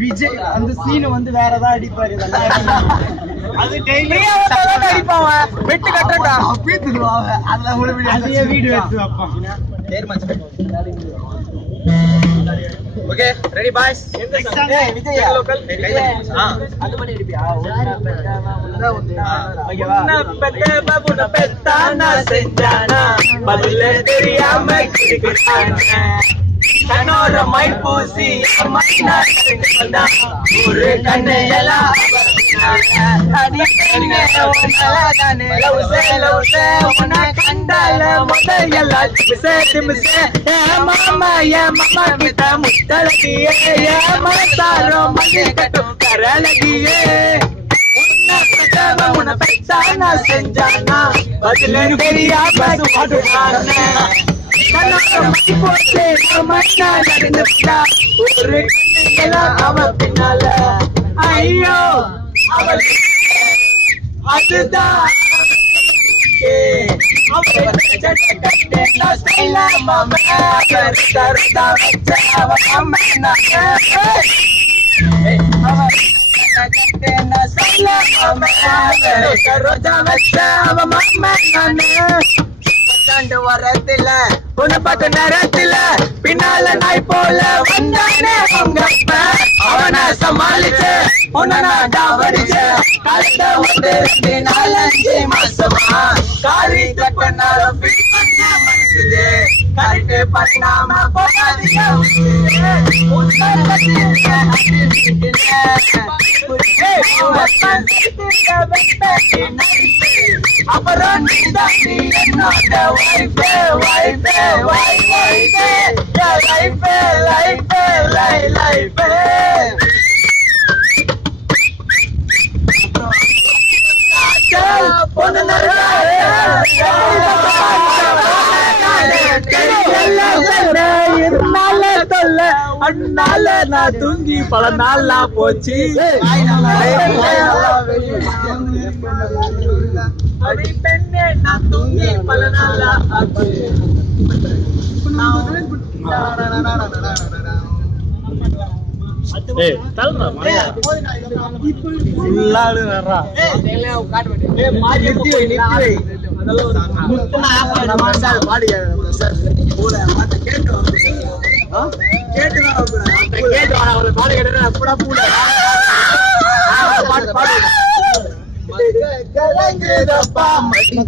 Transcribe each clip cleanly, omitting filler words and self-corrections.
விஜய் அந்த சீன் வந்து வேற ஏதாவது அடிப்பாரு வெட்டு கட்டுறா அதுல வீடு okay ready boys Vijay local அது பண்ணி அடிப்பியா ஓகேவா பெத்த பாபுன பெத்தானா செஞ்சானா பதில தெரியாம கிடக்குறானே கண்ணோர மை பூசி அம்மா ஒரு கண்ணு எல்லாம் கண்டால முதல் எல்லாம் மாமா என் மாமா கிட்ட முத்தலகியே மனசாரோ மதி கட்டும் கரலகியே உன்னை பெத்தானா செஞ்சானா பதில தெரியாம அவ பின்னால ஐயோ அவள் அதுதான் வரத்துல உன்னை பார்த்த நேரத்துல பின்னால நாய் போல வந்தானே உங்க அப்ப அவனை சமாளிச்சு உன்னை நான் டாவடிச்சு கழுத்த வந்து 4-5 மாசமா காரி தட்டினாலும் ஃபீல் பண்ண மனசுது கரெக்ட் பண்ணாம போகாதீங்க அப்புறம் நீ என்னோட வைஃபே வைஃபே வைஃபே லைஃபே லைஃபே லைஃபே அண்ணால நான் தூங்கி பல நாளா போச்சு பெண்ணே நான் தூங்கி பல நாளா ஆச்சு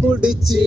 குடிச்சு